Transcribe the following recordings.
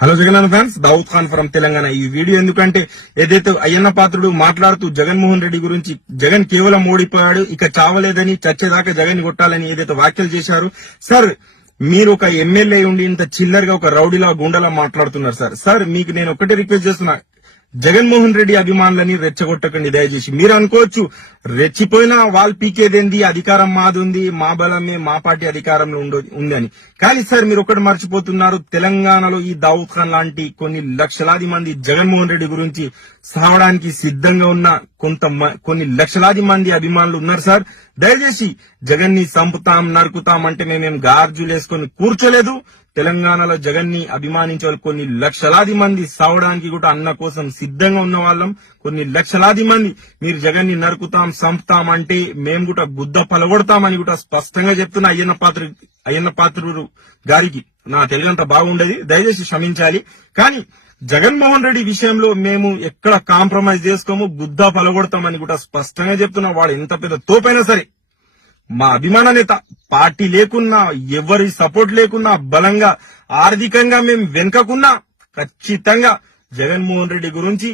Hello Jagan fans Dawood Khan from Telangana. ఈ video ఎందుకంటే ఏదైతే అయ్యన్న పాత్రుడు మాట్లాడుతూ జగన్మోహన్ రెడ్డి గురించి జగన్ కేవలం ఓడిపోయాడు ఇక చావలేదని చచ్చేదాకా జగన్ కొట్టాలని ఏదైతే వ్యాఖ్యలు చేశారు సార్ మీరు ఒక ఎమ్మెల్యే ఉండి ఇంత చిల్లరగా ఒక రౌడీలా గుండెలా మాట్లాడుతున్నారు సార్. సార్ మీకు నేను ఒకటే రిక్వెస్ట్ చేస్తున్నా. జగన్మోహన్ రెడ్డి అభిమానులని రెచ్చగొట్టకండి దయచేసి. మీరు అనుకోవచ్చు రెచ్చిపోయినా వాళ్ళు పీకేదేంది అధికారం మాదుంది మా బలమే మా పార్టీ అధికారంలో ఉండ ఉంది అని కానీ సార్ మీరు ఒకటి మర్చిపోతున్నారు తెలంగాణలో ఈ దావుద్ ఖాన్ లాంటి కొన్ని లక్షలాది మంది జగన్మోహన్ రెడ్డి గురించి సావడానికి సిద్ధంగా ఉన్న కొంత మ- కొన్ని లక్షలాది మంది అభిమానులు ఉన్నారు సార్. దయచేసి జగన్ని సంపుతాం నరుకుతాం అంటే మేమేం గార్జులేసుకొని కూర్చోలేదు. తెలంగాణలో జగన్ని అభిమానించే కొన్ని లక్షలాది మంది సావడానికి కూడా అన్న కోసం సిద్ధంగా ఉన్న వాళ్ళం. కొన్ని లక్షలాది మంది మీరు జగన్ని నరుకుతాం సంపుతాం అంటే మేము కూడా గుద్ద పలగొడతామని కూడా స్పష్టంగా చెప్తున్న అయ్యన్న పాత్ర అయ్యన్న పాత్రుడు గారికి. నా తెలుగు అంత బాగుండేది దయచేసి క్షమించాలి. కానీ జగన్మోహన్ రెడ్డి విషయంలో మేము ఎక్కడ కాంప్రమైజ్ చేసుకోము గుద్ద పలగొడతామని కూడా స్పష్టంగా చెప్తున్నా. వాడు ఎంత పెద్ద తోపైనా సరే మా అభిమాన నేత పార్టీ లేకున్నా ఎవరి సపోర్ట్ లేకున్నా బలంగా ఆర్థికంగా మేము వెనుకకున్నా ఖచ్చితంగా జగన్మోహన్ రెడ్డి గురించి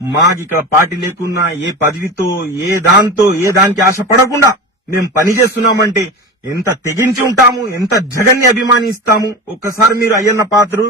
మాకు ఇక్కడ పార్టీ లేకున్నా ఏ పదవితో ఏ దాంతో ఏ దానికి ఆశ పడకుండా మేము పని చేస్తున్నామంటే ఎంత తెగించి ఉంటాము ఎంత జగన్ని అభిమానిస్తాము? ఒక్కసారి మీరు అయ్యన్న పాత్రు.